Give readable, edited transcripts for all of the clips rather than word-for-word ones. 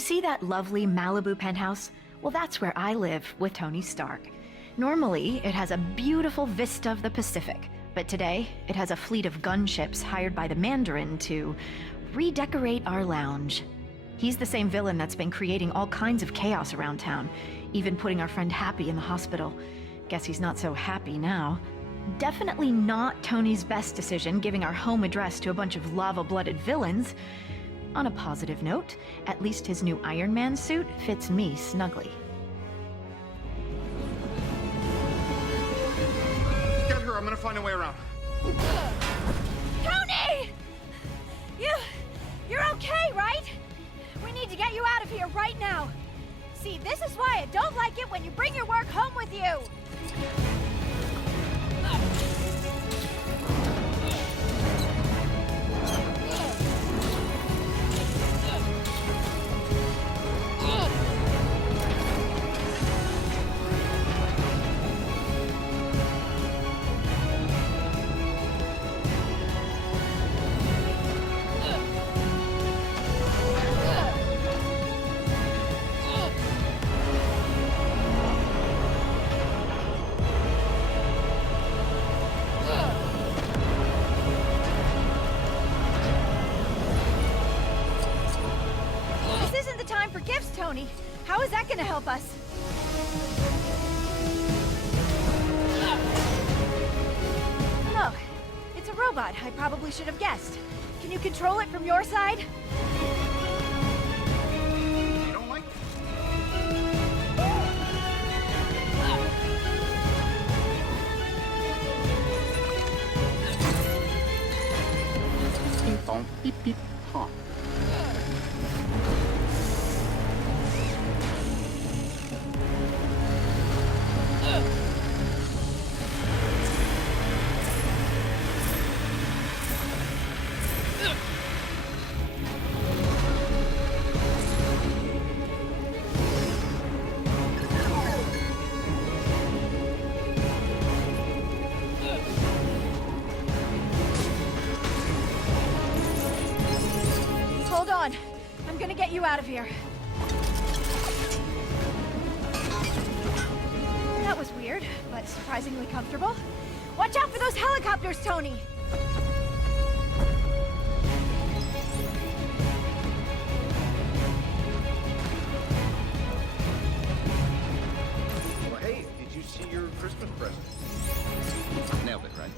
You see that lovely Malibu penthouse? Well, that's where I live with Tony Stark. Normally, it has a beautiful vista of the Pacific, but today, it has a fleet of gunships hired by the Mandarin to redecorate our lounge. He's the same villain that's been creating all kinds of chaos around town, even putting our friend Happy in the hospital. Guess he's not so happy now. Definitely not Tony's best decision giving our home address to a bunch of lava-blooded villains. On a positive note, at least his new Iron Man suit fits me snugly. Get her, I'm gonna find a way around. Tony! You're okay, right? We need to get you out of here right now. See, this is why I don't like it when you bring your work home with you. Tony, how is that gonna help us? Look, it's a robot. I probably should have guessed. Can you control it from your side? You don't like it? Ping pong, beep beep, honk. Hold on. I'm gonna get you out of here. That was weird, but surprisingly comfortable. Watch out for those helicopters, Tony! Well, hey, did you see your Christmas present? Nailed it, right?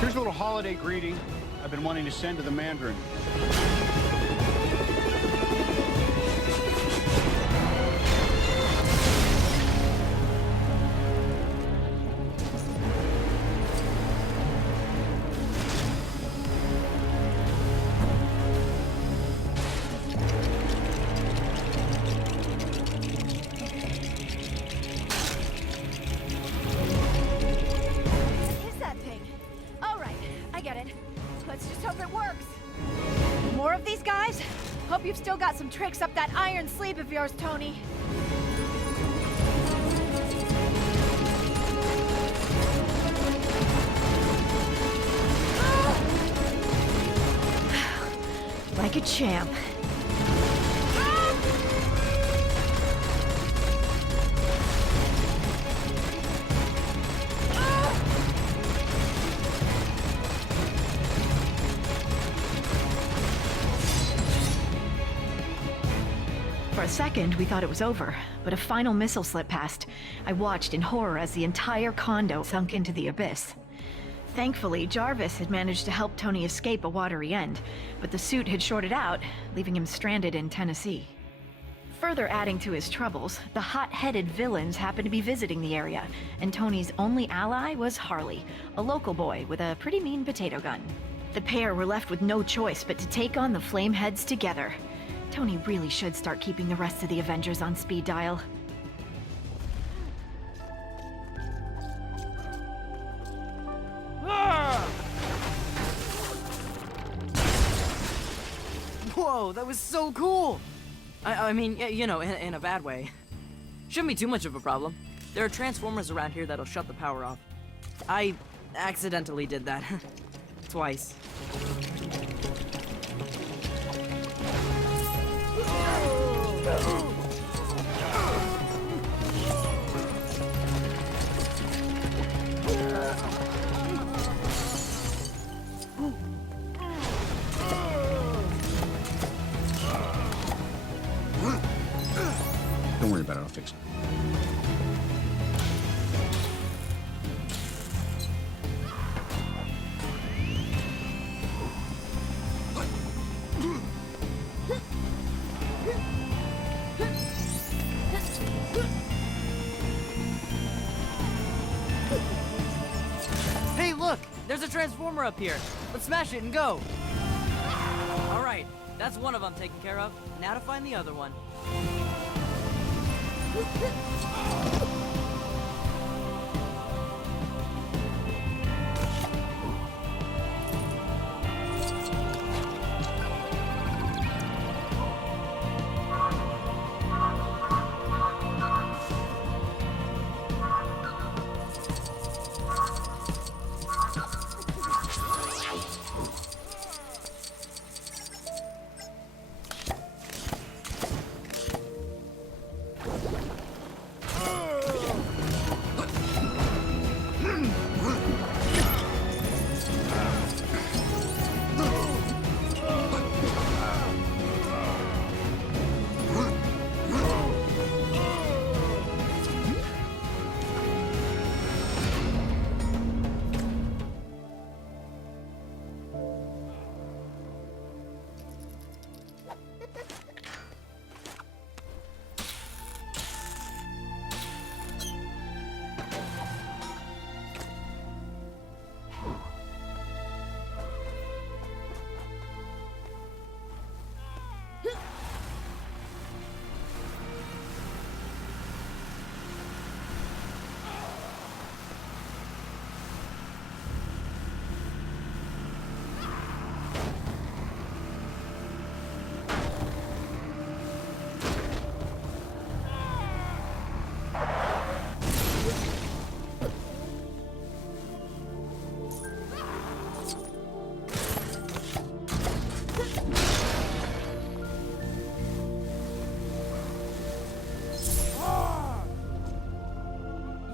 Here's a little holiday greeting I've been wanting to send to the Mandarin. More of these guys? Hope you've still got some tricks up that iron sleeve of yours, Tony. Like a champ. For a second, we thought it was over, but a final missile slipped past. I watched in horror as the entire condo sunk into the abyss. Thankfully, Jarvis had managed to help Tony escape a watery end, but the suit had shorted out, leaving him stranded in Tennessee. Further adding to his troubles, the hot-headed villains happened to be visiting the area, and Tony's only ally was Harley, a local boy with a pretty mean potato gun. The pair were left with no choice but to take on the Flameheads together. Tony really should start keeping the rest of the Avengers on speed dial. Whoa, that was so cool! I mean, you know, in a bad way. Shouldn't be too much of a problem. There are transformers around here that'll shut the power off. I accidentally did that. Twice. Don't worry about it, I'll fix it. Hey, look! There's a transformer up here. Let's smash it and go. All right, that's one of them taken care of. Now to find the other one.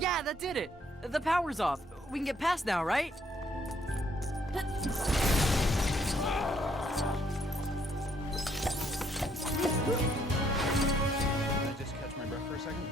Yeah, that did it! The power's off. We can get past now, right? Can I just catch my breath for a second?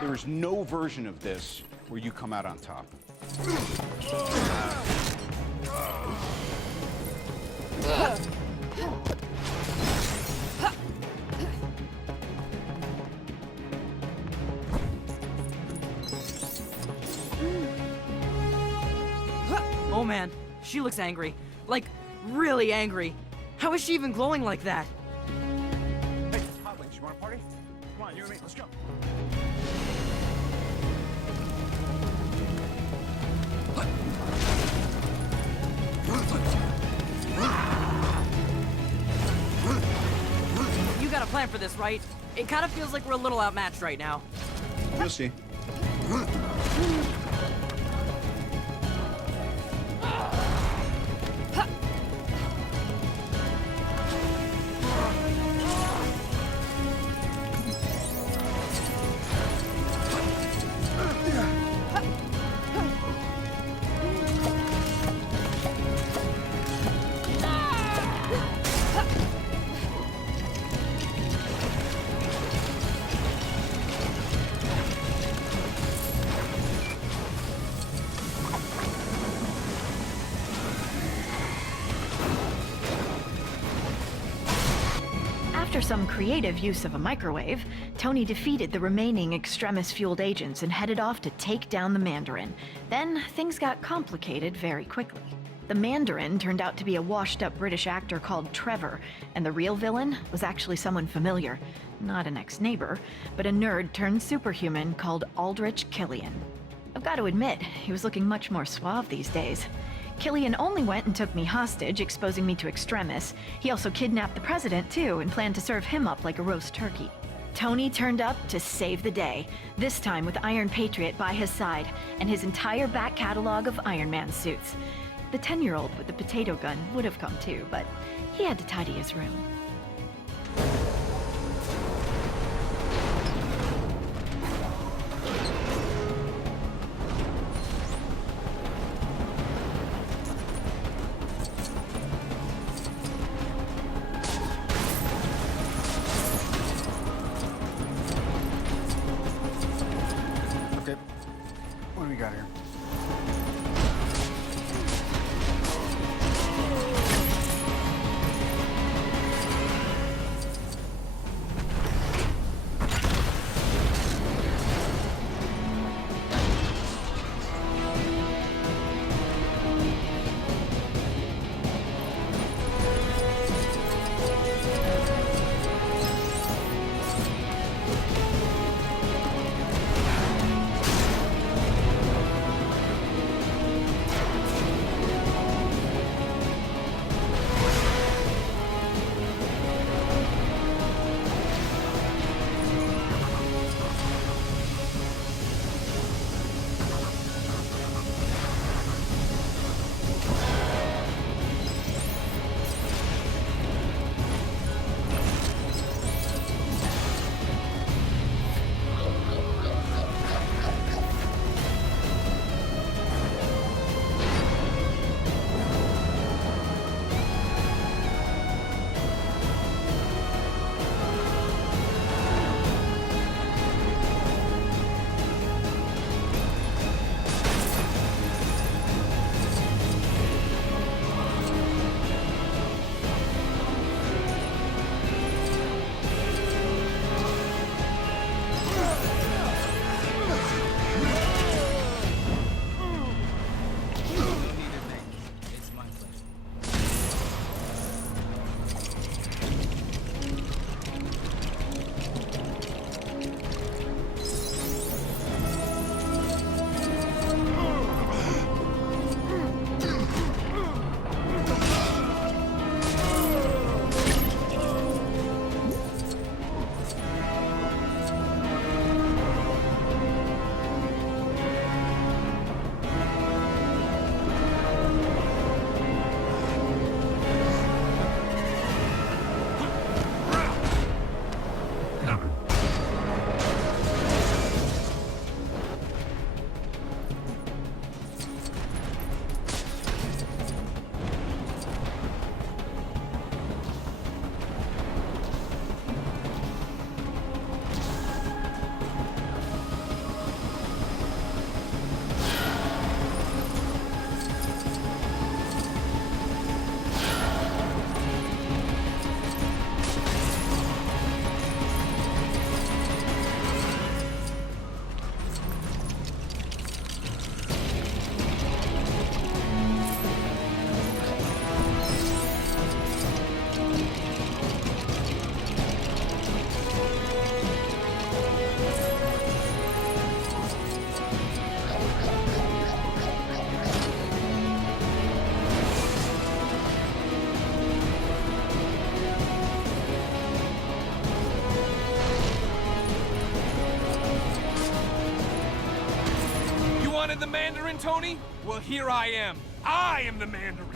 There is no version of this where you come out on top. know, man. She looks angry. Like, really angry. How is she even glowing like that? Hey, Hot Wings, you want a party? Come on, you and me, let's go. You got a plan for this, right? It kind of feels like we're a little outmatched right now. You'll see. After some creative use of a microwave, Tony defeated the remaining Extremis-fueled agents and headed off to take down the Mandarin. Then, things got complicated very quickly. The Mandarin turned out to be a washed-up British actor called Trevor, and the real villain was actually someone familiar. Not an ex-neighbor, but a nerd-turned-superhuman called Aldrich Killian. I've got to admit, he was looking much more suave these days. Killian only went and took me hostage, exposing me to Extremis. He also kidnapped the president, too, and planned to serve him up like a roast turkey. Tony turned up to save the day, this time with Iron Patriot by his side, and his entire back catalog of Iron Man suits. The 10-year-old with the potato gun would have come too, but he had to tidy his room. Okay, what do we got here? wanted the Mandarin, Tony? Well, here I am. I am the Mandarin.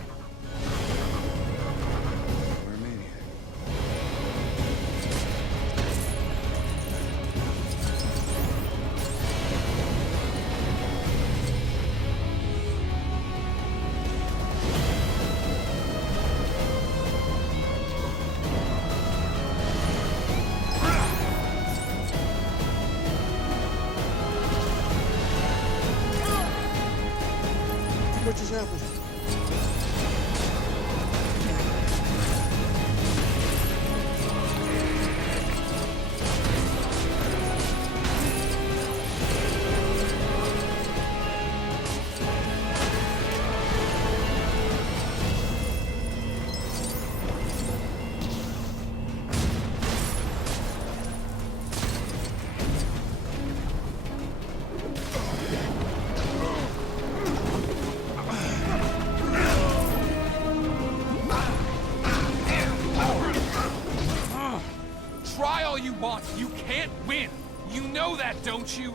We're a maniac. What just happened? Try all you want. You can't win. You know that, don't you?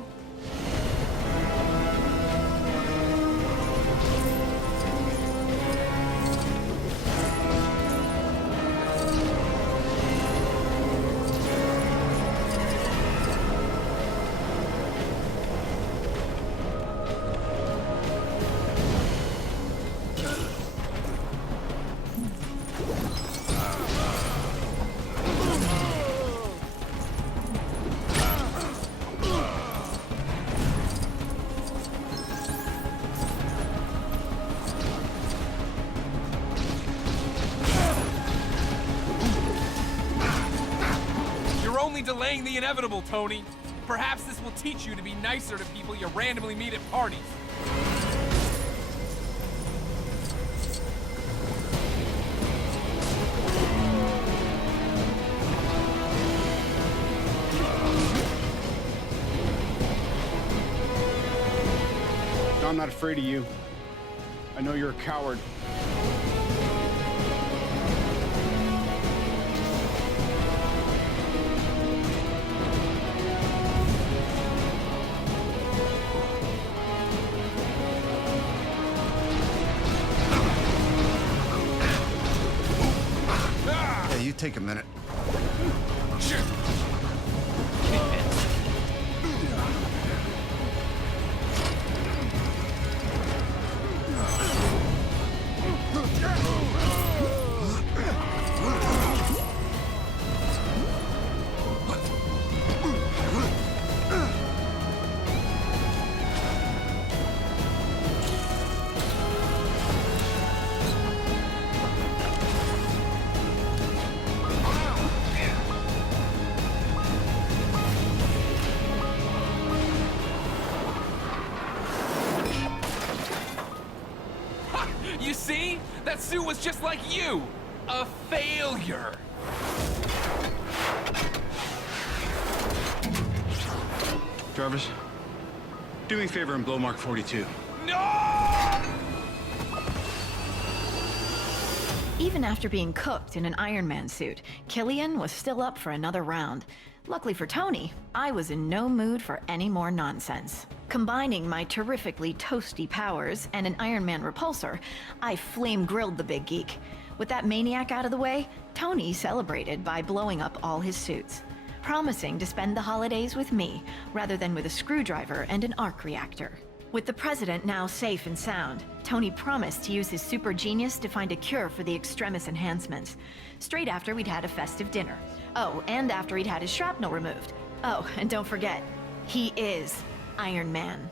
You're only delaying the inevitable, Tony. Perhaps this will teach you to be nicer to people you randomly meet at parties. I'm not afraid of you. I know you're a coward. Hey, you take a minute. You see? That suit was just like you! A failure! Jarvis, do me a favor and blow Mark 42. No! Even after being cooked in an Iron Man suit, Killian was still up for another round. Luckily for Tony, I was in no mood for any more nonsense. Combining my terrifically toasty powers and an Iron Man repulsor, I flame-grilled the big geek. With that maniac out of the way, Tony celebrated by blowing up all his suits, promising to spend the holidays with me rather than with a screwdriver and an arc reactor. With the president now safe and sound, Tony promised to use his super genius to find a cure for the extremis enhancements, straight after we'd had a festive dinner. Oh, and after he'd had his shrapnel removed. Oh, and don't forget, he is Iron Man.